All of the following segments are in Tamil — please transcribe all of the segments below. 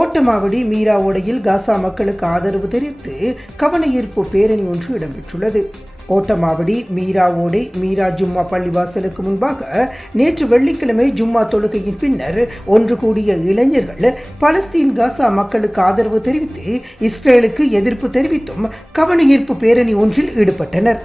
ஓட்டமாவடி மீரா ஓடையில் காசா மக்களுக்கு ஆதரவு தெரிவித்து கவனஈர்ப்பு பேரணி ஒன்று இடம்பெற்றுள்ளது. ஓட்டமாவடி மீரா ஓடை மீரா ஜும்மா பள்ளிவாசலுக்கு முன்பாக நேற்று வெள்ளிக்கிழமை ஜும்மா தொழுகையின் பின்னர் ஒன்று கூடிய இளைஞர்கள் பலஸ்தீன் காசா மக்களுக்கு ஆதரவு தெரிவித்து இஸ்ரேலுக்கு எதிர்ப்பு தெரிவித்தும் கவனஈர்ப்பு பேரணி ஒன்றில் ஈடுபட்டனர்.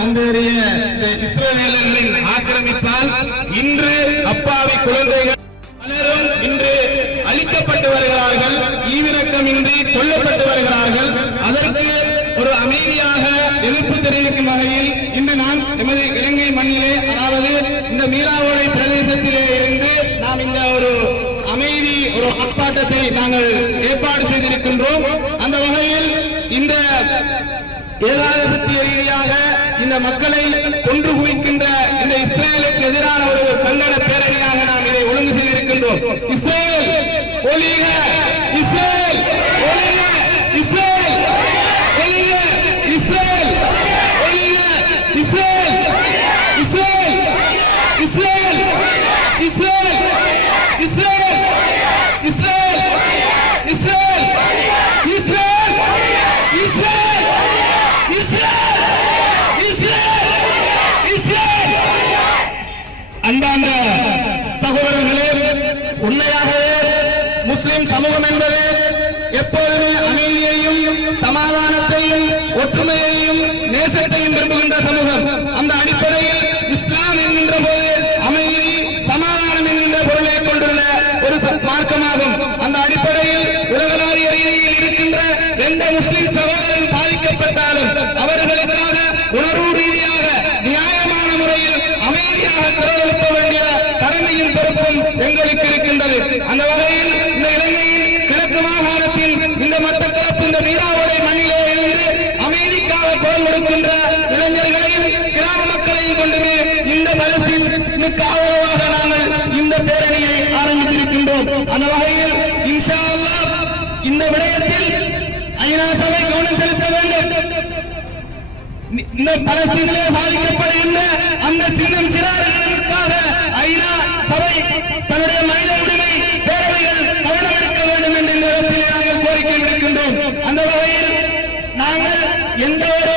வந்தேறிய இஸ்ரேலியர்களின் ஆக்கிரமிப்பால் இன்று அப்பாவி குழந்தைகள் பலரும் இன்று அழிக்கப்பட்டு வருகிறார்கள், ஈவிரக்கமின்றி கொல்லப்பட்டு வருகிறார்கள். அதற்கு ஒரு அமைதியாக எதிர்ப்பு தெரிவிக்கும் வகையில் இன்று நாம் எமது இலங்கை மண்ணிலே, அதாவது இந்த மீராவோடை பிரதேசத்திலே இருந்து நாம் இந்த ஒரு அமைதி ஒரு ஆர்ப்பாட்டத்தை நாங்கள் ஏற்பாடு செய்திருக்கின்றோம். அந்த வகையில் இந்த ஏகாதிபத்திய ரீதியாக இந்த மக்களை கொன்று குவிக்கின்ற இந்த இஸ்ரேலுக்கு எதிரான ஒரு கண்டன பேரணியாக நாம் இதை ஒழுங்கு செய்திருக்கின்றோம். இஸ்ரேல் ஒழிக, இஸ்ரேல் ஒழிக, இஸ்ரேல் ஒழிக, இஸ்ரேல் ஒழிக, Israel, Israel, Israel, Israel, Israel, Israel, Israel, Israel, Israel. அன்பார்ந்த சகோதரர்களே, உண்மையாகவே முஸ்லிம் சமூகம் என்பது எப்போதுமே அமைதியையும் சமாதானத்தையும் ஒற்றுமையையும் நேசத்தையும் விரும்புகின்ற சமூகம். அந்த அடிப்படையில் இஸ்லாம் என்கின்ற போது அமைதி சமாதானம் என்கின்ற பொருளை கொண்டுள்ள ஒரு மார்க்கமாகும். அந்த அடிப்படையில் உலகளாவிய ரீதியில் இருக்கின்ற எந்த முஸ்லிம் சகோதரர்கள் பாதிக்கப்பட்டாலும் அவர்களுக்காக உணர்வு ரீதியாக நியாயமான முறையில் அமைதியாக குரல் எழுப்ப வேண்டிய கடமையும் பொறுப்பும் எங்களுக்கு இருக்கின்றது. அந்த வகையில் இந்த இலங்கையின் கிழக்கு மாகாணத்தில் இந்த மட்டக்களப்பு இந்த மீராவோடை மண்ணிலே இருந்து அமைதிக்காக குரல் கொடுக்கின்ற இளைஞர்களையும் கிராம மக்களையும் கொண்டுமே இந்த பலஸ்தீனுக்கு ஆதரவாக நாங்கள் இந்த பேரணியை ஆரம்பித்திருக்கின்றோம். அந்த வகையில் இன்ஷா அல்லாஹ் இந்த விடயத்தில் ஐநா சபை கவனம் செலுத்த வேண்டும். இந்த பலஸ்தீனிலே பாதிக்கப்படுகின்ற அந்த சின்னம் சிறார்களுக்காக ஐநா சபை தன்னுடைய மனித உரிமை பேரவைகள் கவனம் எடுக்க வேண்டும் என்ற இடத்தில் நாங்கள் கோரிக்கை விடுக்கின்றோம். அந்த வகையில் நாங்கள் எந்த ஒரு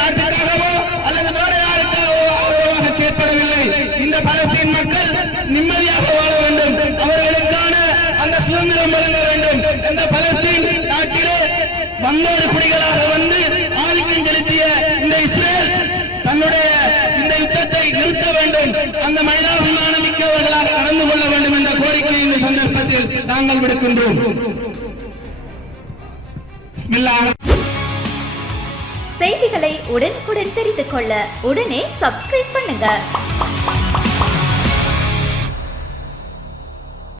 நாட்டுக்காகவோ அல்லது வேற யாருக்காகவோ ஆதரவாக செயற்படவில்லை. இந்த பலஸ்தீன் மக்கள் நிம்மதியாக வாழ வேண்டும், அவர்களுக்கான அந்த சுதந்திரம் வழங்க வேண்டும். இந்த பலஸ்தீன் நாட்டிலே வந்தோரு குடிகளாக வந்து ஆதிக்கம் செலுத்திய இந்த இஸ்ரேல் தன்னுடைய இந்த யுத்தத்தை நிறுத்த வேண்டும், அந்த மனிதாபிமானம் மிக்கவர்களாக நடந்து கொள்ள வேண்டும் என்ற கோரிக்கை இந்த சந்தர்ப்பத்தில் நாங்கள் விடுக்கின்றோம். செய்திகளை உடனுக்குடன் தெரிந்து கொள்ள உடனே சப்ஸ்கிரைப் பண்ணுங்க.